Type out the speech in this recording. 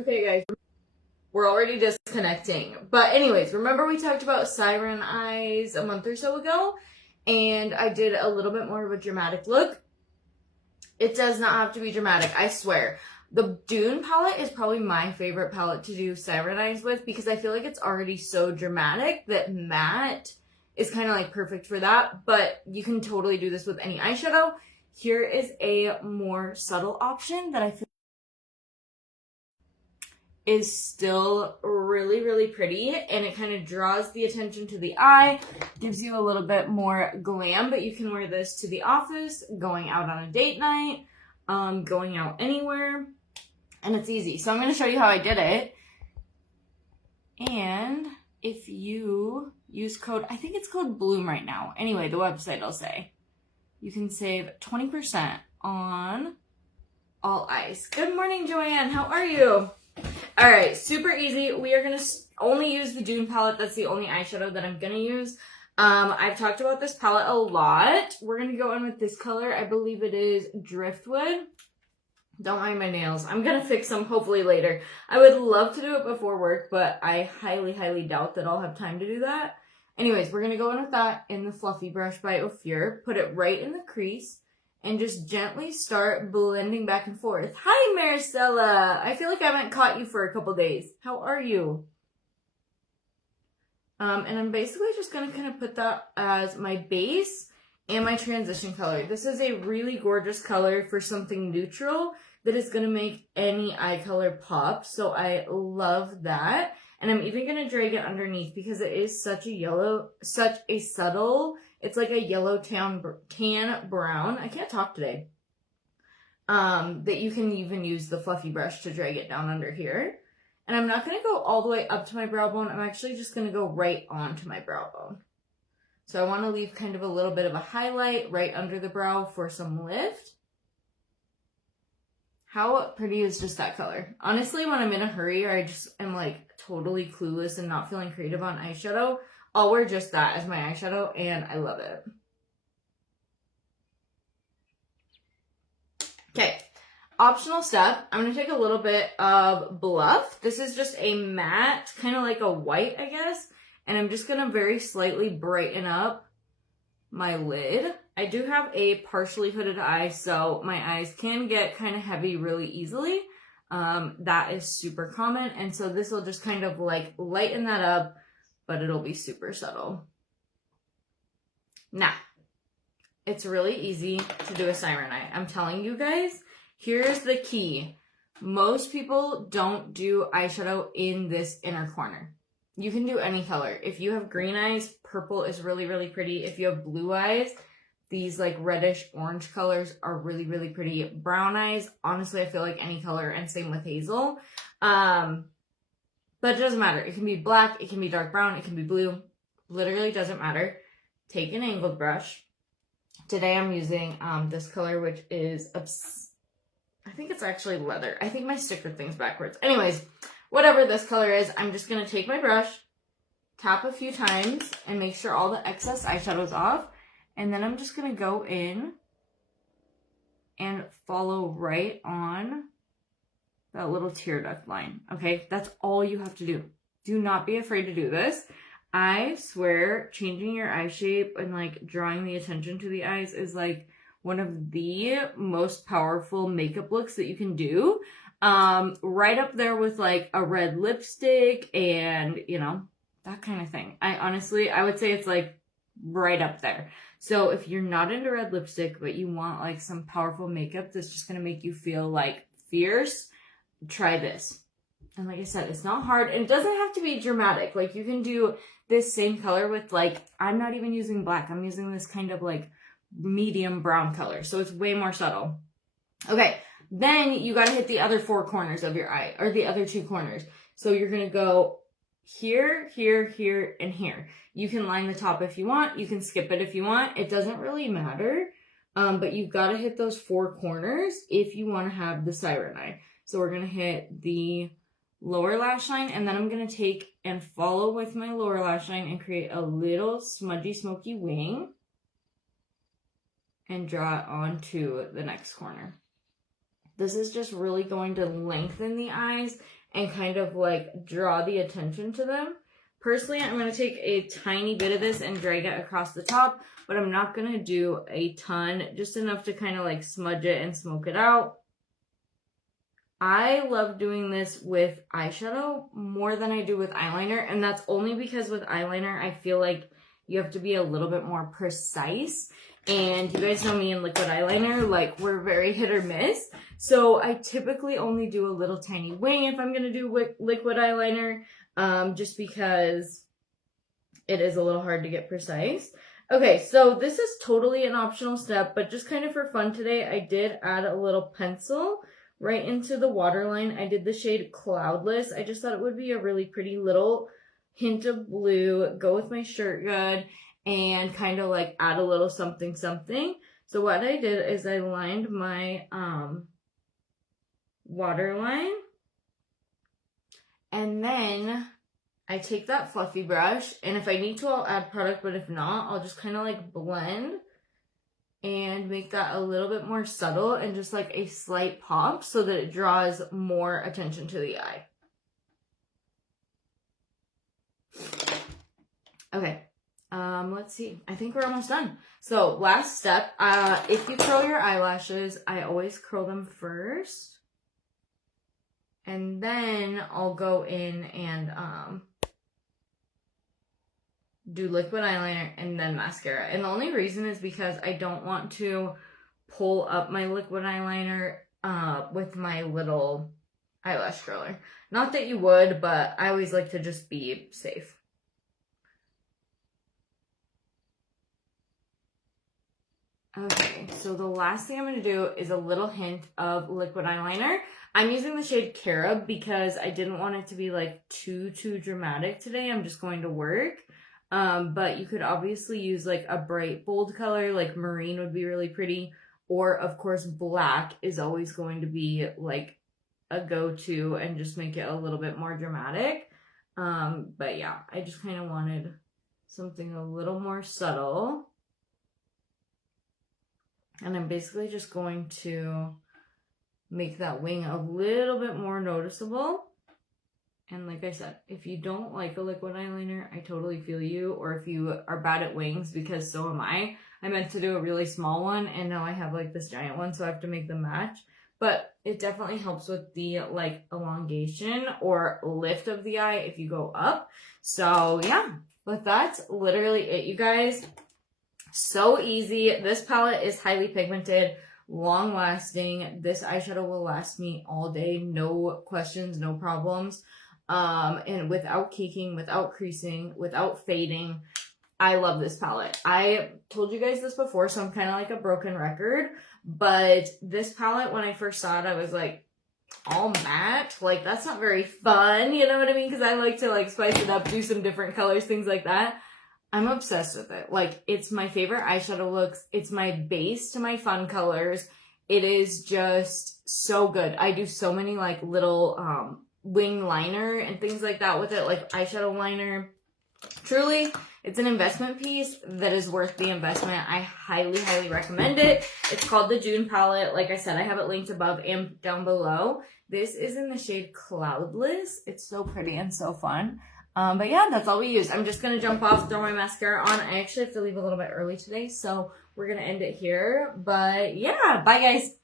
Okay, guys, we're already disconnecting. But anyways, remember we talked about siren eyes a month or so ago? And I did a little bit more of a dramatic look. It does not have to be dramatic, I swear. The Dune palette is probably my favorite palette to do siren eyes with because I feel like it's already so dramatic that matte is kind of like perfect for that. But you can totally do this with any eyeshadow. Here is a more subtle option that I feel is still really, really pretty, and it kind of draws the attention to the eye, gives you a little bit more glam, but you can wear this to the office, going out on a date night, going out anywhere, and it's easy. So I'm going to show you how I did it. And if you use code, I think it's code Bloom right now. Anyway, the website will say, you can save 20% on all eyes. Good morning, Joanne. How are you? All right, super easy. We are going to only use the Dune palette. That's the only eyeshadow that I'm going to use. I've talked about this palette a lot. We're going to go in with this color. I believe it is Driftwood. Don't mind my nails. I'm going to fix them hopefully later. I would love to do it before work, but I highly, highly doubt that I'll have time to do that. Anyways, we're going to go in with that in the Fluffy Brush by Ophir. Put it right in the crease. And just gently start blending back and forth. Hi, Maricela. I feel like I haven't caught you for a couple days. How are you? And I'm basically just going to kind of put that as my base and my transition color. This is a really gorgeous color for something neutral that is going to make any eye color pop. So I love that. And I'm even going to drag it underneath because it is such a subtle, it's like a yellow tan brown. I can't talk today. That you can even use the fluffy brush to drag it down under here. And I'm not going to go all the way up to my brow bone. I'm actually just going to go right onto my brow bone. So I want to leave kind of a little bit of a highlight right under the brow for some lift. How pretty is just that color? Honestly, when I'm in a hurry or I just am like totally clueless and not feeling creative on eyeshadow, I'll wear just that as my eyeshadow and I love it. Okay, optional step. I'm going to take a little bit of Bluff. This is just a matte, kind of like a white, I guess. And I'm just going to very slightly brighten up my lid. I do have a partially hooded eye, so my eyes can get kind of heavy really easily. That is super common. And so this will just kind of like lighten that up, but it'll be super subtle. Now, it's really easy to do a siren eye. I'm telling you guys, here's the key. Most people don't do eyeshadow in this inner corner. You can do any color. If you have green eyes, purple is really, really pretty. If you have blue eyes, these like reddish orange colors are really, really pretty. Brown eyes, honestly, I feel like any color, and same with hazel. But it doesn't matter. It can be black, it can be dark brown, it can be blue. Literally doesn't matter. Take an angled brush. Today I'm using this color, which is, I think it's actually leather. I think my sticker thing's backwards. Anyways, whatever this color is, I'm just going to take my brush, tap a few times, and make sure all the excess eyeshadow's off. And then I'm just going to go in and follow right on that little tear duct line. Okay, that's all you have to do. Do not be afraid to do this. I swear, changing your eye shape and like drawing the attention to the eyes is like one of the most powerful makeup looks that you can do. Right up there with like a red lipstick and, you know, that kind of thing. I would say it's like right up there. So if you're not into red lipstick, but you want like some powerful makeup that's just going to make you feel like fierce, try this. And like I said, it's not hard and it doesn't have to be dramatic. Like you can do this same color with like, I'm not even using black. I'm using this kind of like medium brown color. So it's way more subtle. Okay. Then you got to hit the other four corners of your eye, or the other two corners. So you're going to go here, here, here, and here. You can line the top if you want. You can skip it if you want. It doesn't really matter. But you've got to hit those four corners if you want to have the siren eye. So we're going to hit the lower lash line, and then I'm going to take and follow with my lower lash line and create a little smudgy, smoky wing and draw it onto the next corner. This is just really going to lengthen the eyes and kind of like draw the attention to them. Personally, I'm going to take a tiny bit of this and drag it across the top, but I'm not going to do a ton, just enough to kind of like smudge it and smoke it out. I love doing this with eyeshadow more than I do with eyeliner, and that's only because with eyeliner, I feel like you have to be a little bit more precise. And you guys know me and liquid eyeliner, like we're very hit or miss. So I typically only do a little tiny wing if I'm going to do liquid eyeliner, just because it is a little hard to get precise. Okay, so this is totally an optional step, but just kind of for fun today, I did add a little pencil right into the waterline. I did the shade Cloudless. I just thought it would be a really pretty little hint of blue, go with my shirt good, and kind of like add a little something something. So what I did is I lined my waterline, and then I take that fluffy brush, and if I need to, I'll add product, but if not, I'll just kind of like blend and make that a little bit more subtle and just like a slight pop so that it draws more attention to the eye. Okay, let's see. I think we're almost done. So last step, if you curl your eyelashes, I always curl them first. And then I'll go in and do liquid eyeliner and then mascara. And the only reason is because I don't want to pull up my liquid eyeliner with my little eyelash curler. Not that you would, but I always like to just be safe. Okay, so the last thing I'm going to do is a little hint of liquid eyeliner. I'm using the shade Carob because I didn't want it to be like too dramatic today. I'm just going to work. But you could obviously use like a bright bold color, like marine would be really pretty. Or of course black is always going to be like a go-to and just make it a little bit more dramatic. But yeah, I just kind of wanted something a little more subtle. And I'm basically just going to make that wing a little bit more noticeable. And like I said, if you don't like a liquid eyeliner, I totally feel you. Or if you are bad at wings, because so am I. I meant to do a really small one, and now I have like this giant one, so I have to make them match. But it definitely helps with the like elongation or lift of the eye if you go up. So yeah, but that's literally it, you guys. So easy. This palette is highly pigmented, long lasting. This eyeshadow will last me all day. No questions, no problems. And without caking, without creasing, without fading. I love this palette. I told you guys this before, so I'm kind of like a broken record. But this palette, when I first saw it, I was like, all matte? Like, that's not very fun, you know what I mean? Because I like to like spice it up, do some different colors, things like that. I'm obsessed with it. Like, it's my favorite eyeshadow looks. It's my base to my fun colors. It is just so good. I do so many like little wing liner and things like that with it, like eyeshadow liner. Truly, it's an investment piece that is worth the investment. I highly, highly recommend it. It's called the June palette. Like I said, I have it linked above and down below. This is in the shade Cloudless. It's so pretty and so fun. But yeah, that's all we use. I'm just going to jump off, throw my mascara on. I actually have to leave a little bit early today, so we're going to end it here. But yeah, bye guys.